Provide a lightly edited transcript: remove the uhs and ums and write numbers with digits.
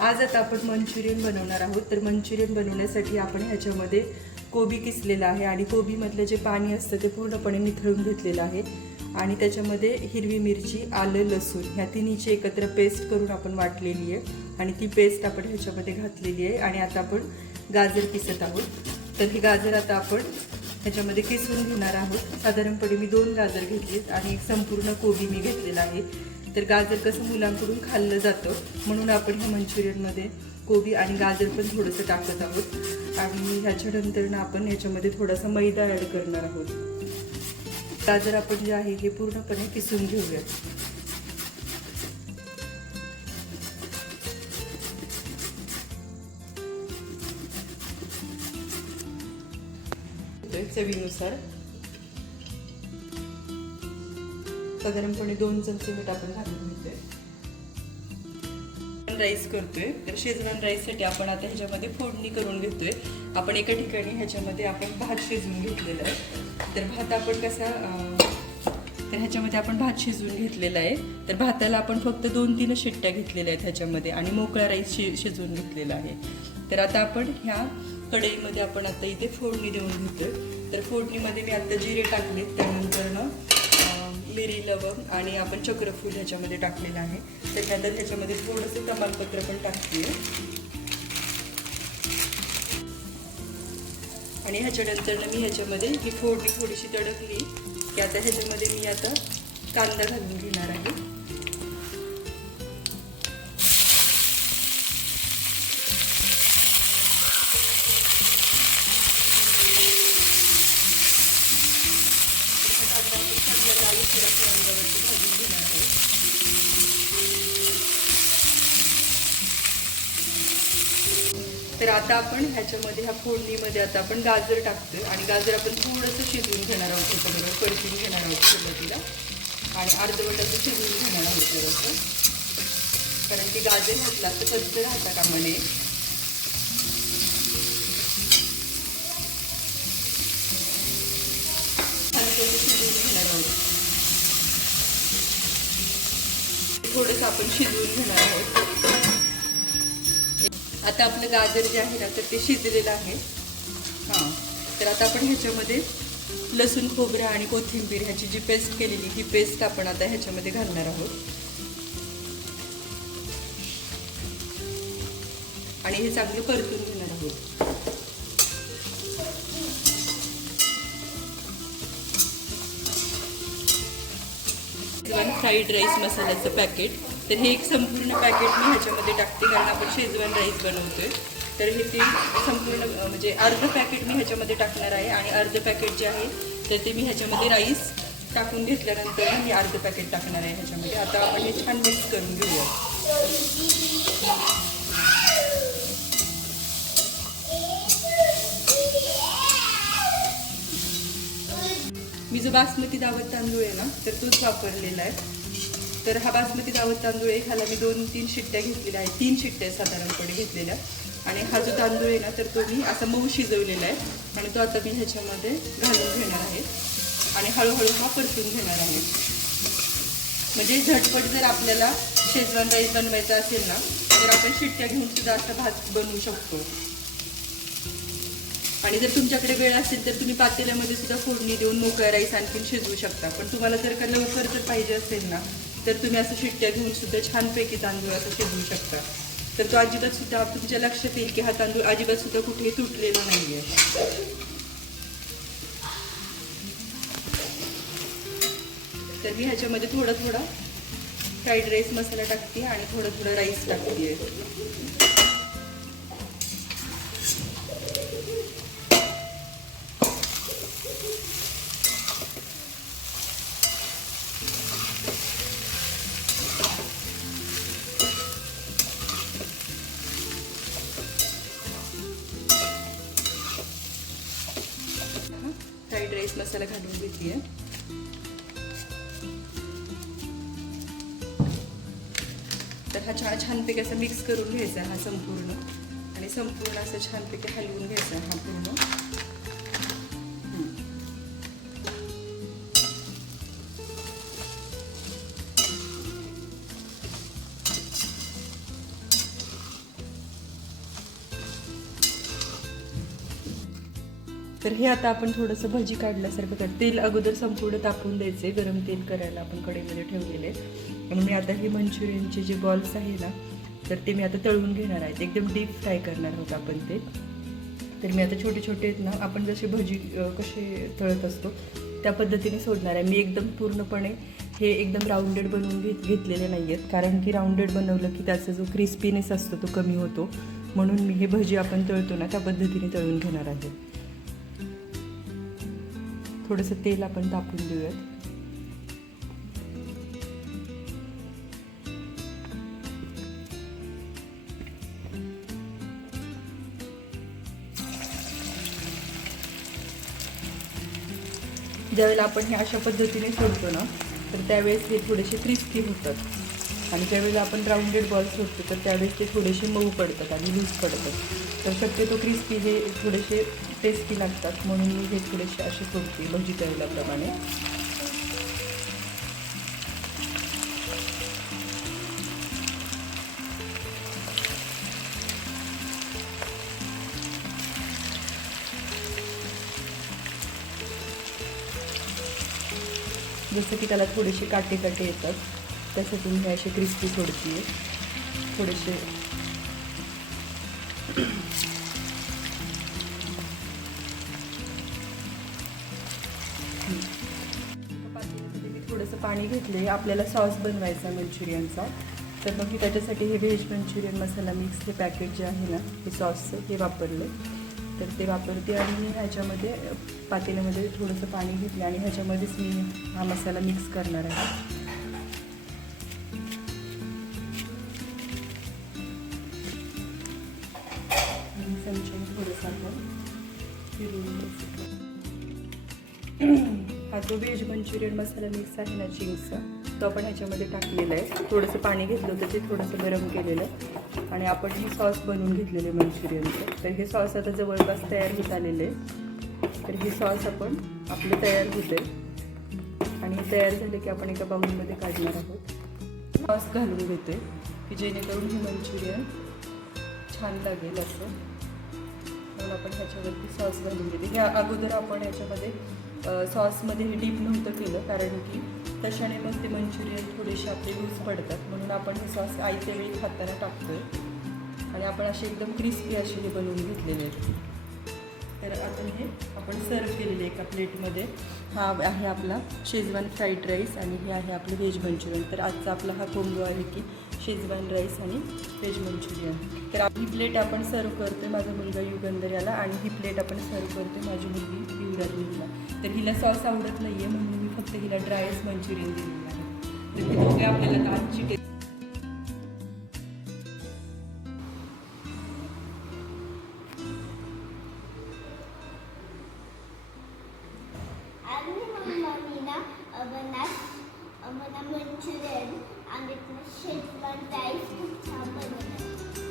आज आता आपण मंचुरियन बनवणार आहोत. तर मंचुरियन बनवण्यासाठी आपण ह्याच्यामध्ये कोबी किसलेला आहे आणि कोबीमधलं जे पाणी असतं ते पूर्णपणे निथळून घेतलेलं आहे आणि त्याच्यामध्ये हिरवी मिरची, आलं, लसूण ह्या तिन्हीची एकत्र पेस्ट करून आपण वाटलेली आहे आणि ती पेस्ट आपण ह्याच्यामध्ये घातलेली आहे. आणि आता आपण गाजर किसत आहोत. तर हे गाजर आता आपण ह्याच्यामध्ये किसून घेणार आहोत. साधारणपणे मी 2 गाजर घेतलेत आणि एक संपूर्ण कोबी मी घेतलेला आहे. तर गाजर कसं मुलांकडून खाल्लं जातं म्हणून आपण ह्या मंचुरियनमध्ये कोबी आणि गाजर पण थोडंसं टाकत आहोत. आणि ह्याच्यानंतर आपण ह्याच्यामध्ये थोडासा मैदा ॲड करणार आहोत. गाजर आपण जे आहे हे पूर्णपणे किसून घेऊयात. चवीनुसार साधारणपणे 2 चमचे मीठ आपण घालून घेतोय. राईस करतोय. तर शेजवान राईससाठी आपण आता ह्याच्यामध्ये फोडणी करून घेतोय. आपण एका ठिकाणी ह्याच्यामध्ये आपण भात शिजवून घेतलेला आहे. तर भात आपण कसा तर ह्याच्यामध्ये आपण भात शिजवून घेतलेला आहे. तर भाताला आपण फक्त 2-3 शिट्ट्या घेतलेल्या आहेत ह्याच्यामध्ये आणि मोकळा राईस शिजवून घेतलेला आहे. तर आता आपण ह्या कढईमध्ये आपण आता इथे फोडणी देऊन घेतोय. तर फोडणीमध्ये मी आता जिरे टाकले, त्यानंतर मिरी, लवंग आणि आपण चक्रफूल ह्याच्यामध्ये टाकलेलं आहे. त्याच्यानंतर ह्याच्यामध्ये थोडंसं तमालपत्र पण टाकते आणि ह्याच्यानंतर मी ह्याच्यामध्ये ही फोडणी थोडीशी तडकली की आता ह्याच्यामध्ये मी आता कांदा घालून घेणार आहे. तर आता आपण ह्याच्यामध्ये ह्या फोडणीमध्ये आता आपण गाजर टाकतोय आणि गाजर आपण थोडंसं शिजवून घेणार आहोत. ह्याच्याबरोबर परतून घेणार आहोत सुरुवातीला आणि अर्धवटाचं शिजवून घेणार आहोत जरासं, कारण की गाजर घातला तर कच्चं राहता कामा नये. शिजवून घेणार आहोत. थोडंसं आपण शिजवून घेणार आहोत. आता आपलं गाजर जे आहे ना तर ते शिजलेलं आहे. तर आता आपण ह्याच्यामध्ये लसूण, खोबरं आणि कोथिंबीर ह्याची जी पेस्ट केलेली ही पेस्ट आपण आता ह्याच्यामध्ये घालणार आहोत आणि हे चांगलं परतून घेणार आहोत. फ्राईड राईस मसाल्याचं पॅकेट. तर हे एक संपूर्ण पॅकेट मी ह्याच्यामध्ये टाकते कारण आपण शेजवान राईस बनवतोय. तर हे ते संपूर्ण म्हणजे अर्ध पॅकेट मी ह्याच्यामध्ये टाकणार आहे आणि अर्ध पॅकेट जे आहे तर ते मी ह्याच्यामध्ये राईस टाकून घेतल्यानंतर मी अर्ध पॅकेट टाकणार आहे ह्याच्यामध्ये. आता आपण हे छान मिक्स करून घेऊया. मी जो बासमती दावत तांदूळ आहे ना तर तोच वापरलेला आहे. तर हा बासमती दावत तांदूळ आहे, ह्याला मी 2-3 शिट्ट्या घेतलेल्या आहेत. 3 शिट्ट्या साधारणपणे घेतलेल्या. आणि हा जो तांदूळ आहे ना तर तो मी असा मऊ शिजवलेला आहे आणि तो आता मी ह्याच्यामध्ये घालून घेणार आहे आणि हळूहळू हा परतून घेणार आहे. म्हणजे झटपट जर आपल्याला शेजवान राईस बनवायचा असेल ना तर आपण शिट्ट्या घेऊन सुद्धा असा भात बनवू शकतो. आणि जर तुमच्याकडे वेळ असेल तर तुम्ही पातेल्यामध्ये सुद्धा फोडणी देऊन मोकळा राईस आणखीन शिजवू शकता. पण तुम्हाला जर का लवकर जर पाहिजे असेल ना तर तुम्ही असं शिट्ट्या घेऊन सुद्धा छानपैकी तांदूळ असं शिजवू शकता. तर तो अजिबात सुद्धा तुमच्या लक्षात येईल की हा तांदूळ अजिबात सुद्धा कुठेही तुटलेला नाही आहे. तर मी ह्याच्यामध्ये थोडा फ्राईड राईस मसाला टाकते आणि थोडा राईस टाकते. फ्राईड राईस मसाला घालून घेतली आहे. तर हा छानपैकी असं मिक्स करून घ्यायचा हा संपूर्ण आणि संपूर्ण असं छानपैकी हलवून घ्यायचा हा पूर्ण. तर हे आता आपण थोडंसं भजी काढल्यासारखं कर, तेल अगोदर संपूर्ण तापून द्यायचे, गरम तेल करायला आपण कढईमध्ये ठेवलेले. आणि मी आता हे मंचुरियनचे जे बॉल्स आहे ना, तर ते मी आता तळून घेणार आहे. एकदम डीप फ्राय करणार आहोत आपण ते. तर मी आता छोटे छोटे आहेत ना, आपण जसे भजी कसे तळत असतो त्या पद्धतीने सोडणार आहे. मी एकदम पूर्णपणे हे एकदम राऊंडेड बनवून घेतलेले नाही आहेत, कारण की राऊंडेड बनवलं की त्याचा जो क्रिस्पीनेस असतो तो कमी होतो. म्हणून मी हे भजी आपण तळतो ना त्या पद्धतीने तळून घेणार आहे. थोडंसं तेल आपण तापून देऊयात. ज्यावेळेला आपण हे अशा पद्धतीने सोडतो ना, तर त्यावेळेस हे थोडेसे क्रिस्पी होतात. आणि ज्यावेळेला आपण राऊंडेड बॉल सोडतो तर त्यावेळेस ते थोडेसे मऊ पडतात आणि लूज पडतात. तर शक्यतो क्रिस्पी हे थोडेसे टेस्टी लागतात, म्हणून मी हे थोडेसे असे सोडते भजी तळल्याप्रमाणे. जसं की त्याला थोडेसे काटे काटे येतात, त्यासाठी मी हे असे क्रिस्पी सोडते थोडेसे. मी थोडंसं पाणी घेतले. आपल्याला सॉस बनवायचा मंचुरियनचा, तर मग मी त्याच्यासाठी हे व्हेज मंचुरियन मसाला मिक्स हे पॅकेट जे आहे ना हे सॉसचं हे वापरलं. तर ते वापरते आणि मी ह्याच्यामध्ये पातेल्यामध्ये थोडंसं पाणी घेतलं आणि ह्याच्यामध्येच मी हा मसाला मिक्स करणार आहे. आणि चमच्याने थोडंसं आपण हा जो व्हेज मंचुरियन मसाला मिक्स आहे ना चिंग्सचा, तो आपण ह्याच्यामध्ये टाकलेला आहे. थोडंसं पाणी घेतलं होतं, ते थोडंसं गरम केलेलं आहे आणि आपण हे सॉस बनवून घेतलेले मंचुरियनचं. तर हे सॉस आता जवळपास तयार होत आलेले आहे. तर हे सॉस आपण आपले तयार होते आणि हे तयार झाले की आपण एका बाउलमध्ये काढणार आहोत. सॉस घालून घेते की जेणेकरून हे मंचुरियन छान लागेल असं. म्हणून आपण ह्याच्यावरती सॉस घालून घेते. ह्या अगोदर आपण ह्याच्यामध्ये सॉसमध्ये हे डीप नव्हतं केलं, कारण की तशाने मग ते मंचुरियन थोडेसे आपले लूज पडतात. म्हणून आपण हे सॉस आयत्या वेळी खाताना टाकतो आहे आणि आपण असे एकदम क्रिस्पी असे हे बनवून घेतलेले आहेत. तर आता हे आपण सर्व केलेले एका प्लेटमध्ये. हा आहे आपला शेजवान फ्राईड राईस आणि हे आहे आपलं व्हेज मंचुरियन. तर आजचा आपला हा कोंबो आहे की शेजवान राईस आणि व्हेज मंचुरियन. तर ही प्लेट आपण सर्व करतो माझा मुलगा युगंधर याला, आणि ही प्लेट आपण सर्व करतो माझी मुलगी युवराजला. तर हिला सॉस आवडत नाही आहे, म्हणून मी फक्त हिला ड्रायच मंचुरियन दिलेलं आहे. तर हे दोघे आपल्याला आजची टेस्ट. मंचुरियन आणि शेजवान राईस खूप छान बनवतात.